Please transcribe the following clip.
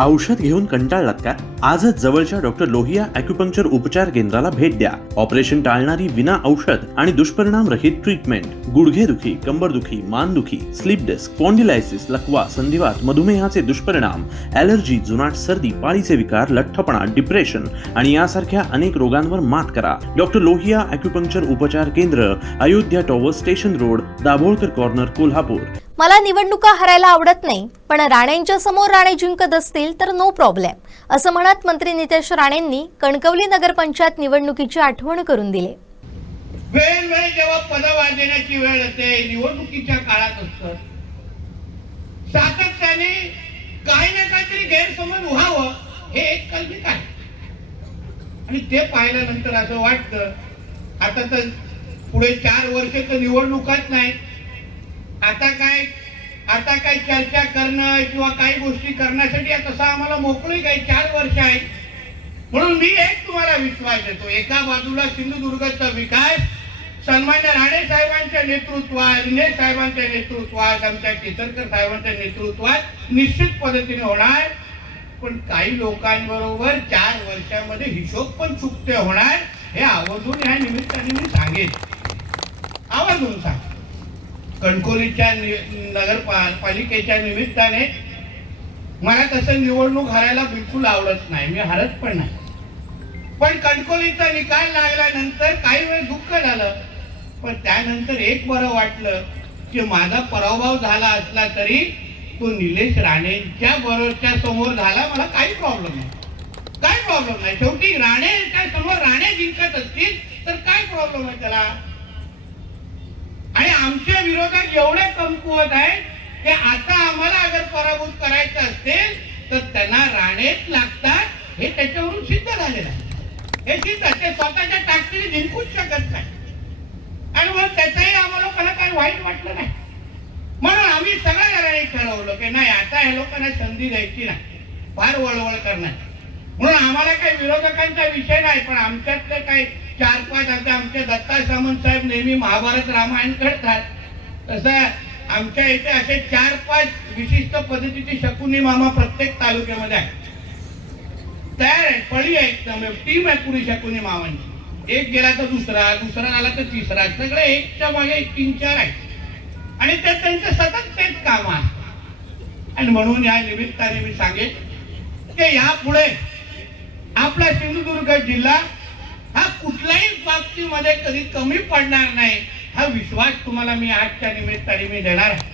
औषध घेऊन कंटाळलात का? आजच जवळच्या डॉक्टर लोहिया ॲक्युपंक्चर उपचार केंद्राला भेट द्या. ऑपरेशन टाळणारी विना औषध आणि दुष्परिणाम रहित ट्रीटमेंट. गुडघेदुखी, कंबरदुखी, मानदुखी, स्लीप डिस्क, स्पॉन्डिलायसिस, लकवा, संधिवात, मधुमेहाचे दुष्परिणाम, ॲलर्जी, जुनाट सर्दी, पाळीचे विकार, लठ्ठपणा, डिप्रेशन आणि यासारख्या अनेक रोगांवर मात करा. डॉक्टर लोहिया ॲक्युपंक्चर उपचार केंद्र, Ayodhya tower, station road, Dabholkar corner, Kolhapur. मला निवडणुका हरायला आवडत नाही, पण राणेंच्या समोर राणे जिंकत असतील तर नो प्रॉब्लेम, असं म्हणत मंत्री नितेश राणेंनी कणकवली नगरपंचायत निवडणुकीची आठवण करून दिली. वेळोवेळी जेव्हा पदभार देण्याची वेळ येते, निवडणुकीच्या काळात असतं, सातत्याने काही ना काहीतरी गैरसमज व्हावं हे एक कल्पित आहे. आणि ते पाहिल्यानंतर असं वाटतं आता तर पुढे 4 वर्ष तर निवडणुकाच नाही, आता काय चर्चा करणं किंवा काही गोष्टी करण्यासाठी तसं आम्हाला मोकळी काही 4 वर्ष आहे. म्हणून मी एक तुम्हाला विश्वास देतो, एका बाजूला सिंधुदुर्गचा विकास सन्मान्य राणे साहेबांच्या नेतृत्वात, दिनेश साहेबांच्या नेतृत्वात, आमच्या केसरकर साहेबांच्या नेतृत्वात निश्चित पद्धतीने होणार. पण काही लोकांबरोबर 4 वर्षामध्ये हिशोब पण चुकते होणार, हे आवर्जून या निमित्ताने मी सांगेन, आवर्जून सांग. कणकवलीच्या नगरपालिकेच्या निमित्ताने मला तसं निवडणूक हरायला बिलकुल आवडत नाही, मी हरत पण नाही. पण कणकवलीचा निकाल लागल्यानंतर काही वेळ दुःख झालं, पण त्यानंतर एक बरं वाटलं की माझा पराभव झाला असला तरी तो निलेश राणेंच्या बरोबरच्या समोर झाला, मला काही प्रॉब्लेम नाही. शेवटी राणेच्या समोर राणे जिंकत असतील तर काय प्रॉब्लेम आहे त्याला. आणि आमच्या विरोधात एवढे कमकुवत आहे की आता आम्हाला अगर पराभूत करायचं असेल तर त्यांना राणेच लागतात, हे त्याच्यावरून सिद्ध झालेलं आहे. हे सिद्ध, ते स्वतःच्या ताकदीने जिंकूच शकत नाही. आणि मग त्याचंही आम्हाला लोकांना काही वाईट वाटलं नाही. म्हणून आम्ही सगळ्या जणांनी ठरवलं की नाही, आता या लोकांना संधी द्यायची नाही, फार वळवळ करणार. म्हणून आम्हाला काही विरोधकांचा विषय नाही, पण आमच्यातले काही 4-5 आता आमचे दत्ता सामंत साहेब नेहमी महाभारत रामायण करतात, तसं आमच्या इथे असे 4-5 विशिष्ट पद्धतीचे शकुनी मामा प्रत्येक तालुक्यामध्ये आहे, तयार आहे, पळी आहे, एकदम टीम आहे पुरी शकुनी मामांची. एक गेला तर दुसरा आला तर तिसरा, सगळे एकच्या मागे 3-4 आहे. आणि ते त्यांचं सतत तेच काम आहे. आणि म्हणून या निमित्ताने मी सांगेन की यापुढे आपला सिंधुदुर्ग जिल्हा हा कुठल्याही बाबतीमध्ये कधी कमी पडणार नाही, हा विश्वास तुम्हाला मी आजच्या निमित्ताने मी देणार आहे.